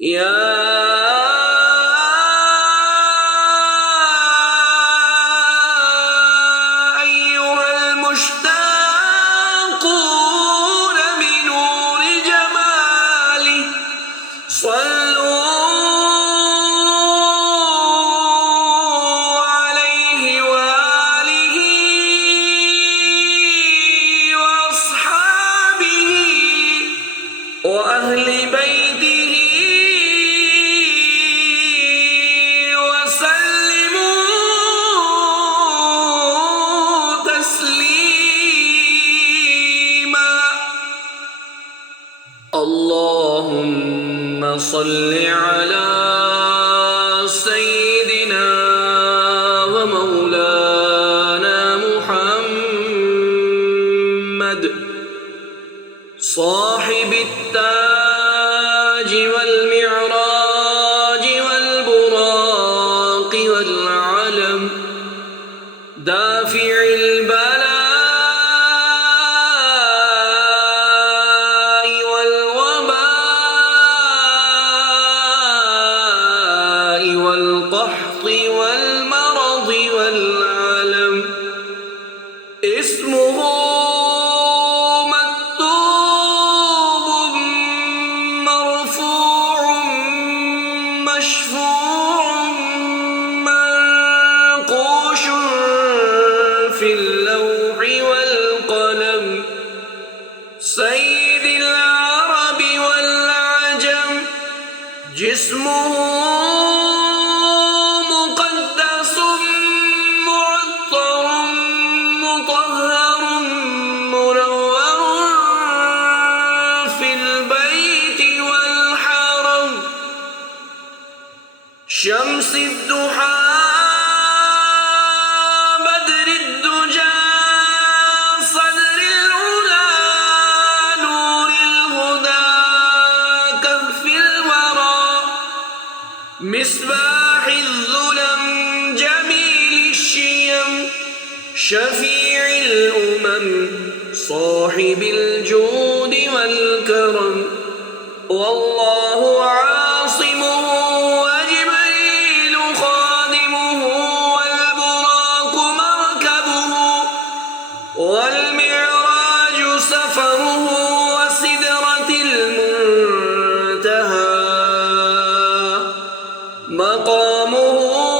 يا أيها المشتاقون بنور جماله صلوا عليه وآله وأصحابه وأهل بيته وسلموا تسليما. اللهم صل على سيدنا ومولانا محمد صاحب التاج والمعراج والبراق والعلم دافع البلاء والوباء والقحط والمرض والعلم اسمه مشفوع منقوش في اللوح والقلم سيد العرب والعجم جسمه مقدس معطر مطهر منور في البيت والحرم شمس الضحى بدر الدجى صدر العلا نور الهدى كهف الورى مصباح الظلم جميل الشيم شفيع الأمم صاحب الجود والكرم والله عاصمه والمعراج سفره وسدرة المنتهى مقامه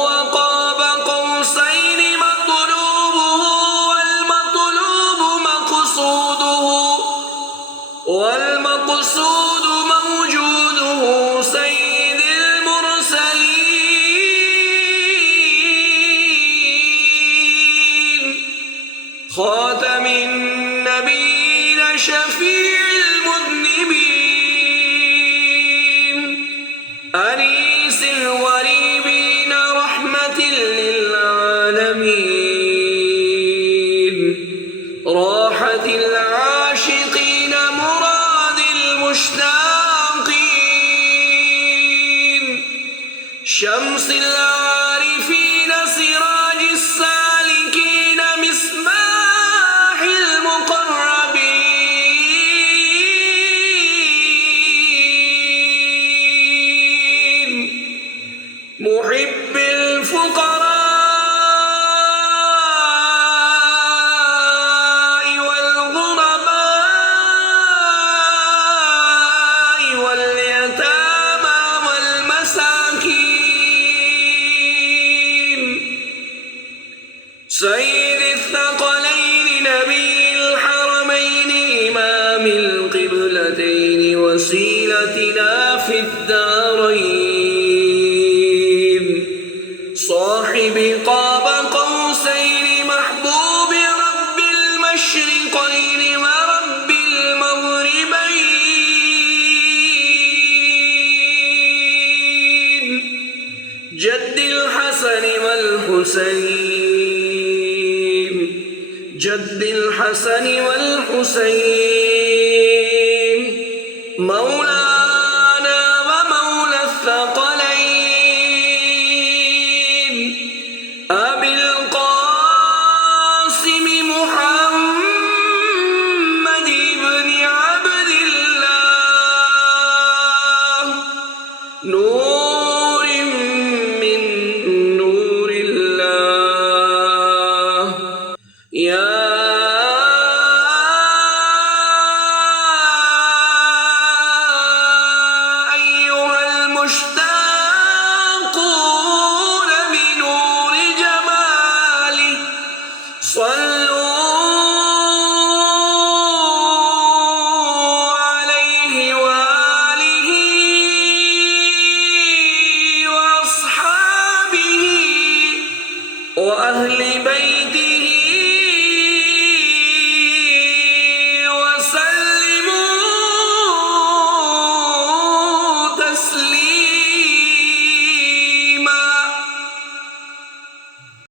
وقاب قوسين مطلوبه والمطلوب مقصوده والمقصود موجوده سيد المرسلين خاتم النبيين شفيع المذنبين أنيس الغريبين رحمة للعالمين راحة العاشقين مراد المشتاقين شمس العارفين سراج السالكين مصباح المقربين محب الفقراء والغرباء واليتامى والمساكين سيد الثقلين نبي الحرمين إمام القبلتين وسيلتنا في الدارين صاحب قاب قوسين محبوب رب المشرقين ورب المغربين جد الحسن والحسين جد الحسن والحسين مولانا ومولى الثقلين أبي القاسم محمد بن عبد الله نون